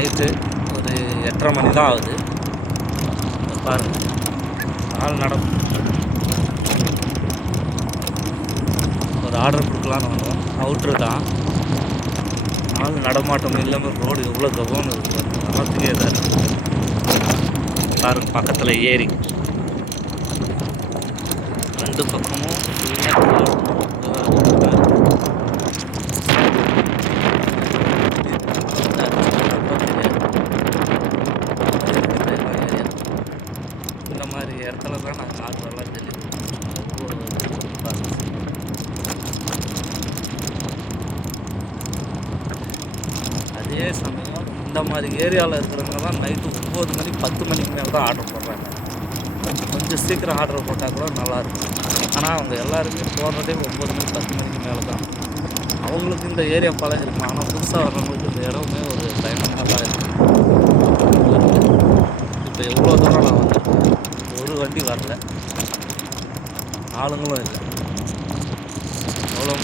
Night ஒரு 8:30 மணி தான் ஆகுது. பாருங்கள், ஆள் ஒரு ஆர்டர் கொடுக்கலான்னு வந்தோம். அவுட்ரு தான், ஆள் நடமாட்டம் இல்லாமல் ரோடு எவ்வளோ கவனம் இருக்குது நமக்கு ஏதாவது. பாருங்கள், பக்கத்தில் ஏரி, 2 பக்கமும் இந்த மாதிரி இடத்துல தான் நான் கார்லாம் தெரியுது. அதே சமயம் இந்த மாதிரி ஏரியாவில் இருக்கிறவங்க தான் நைட்டு 9 மணி 10 மணிக்கு மேலே தான் ஆர்டர் போடுறாங்க. கொஞ்சம் சீக்கிரம் ஆர்டர் போட்டால் கூட நல்லாயிருக்கும். ஆனால் அவங்க எல்லாருமே போடுறதே 9 மணி 10 மணிக்கு மேலே தான். அவங்களுக்கு இந்த ஏரியா பழகம் இருக்கும். ஆனால் புதுசாக வர்றவங்களுக்கு இந்த இடமே ஒரு பயணமாக இருக்கும். இப்போ எவ்வளோ தூரம் நான் வந்திருக்கேன், ஒரு வண்டி வரல, ஆளுங்களும் இல்லை. எவ்வளோ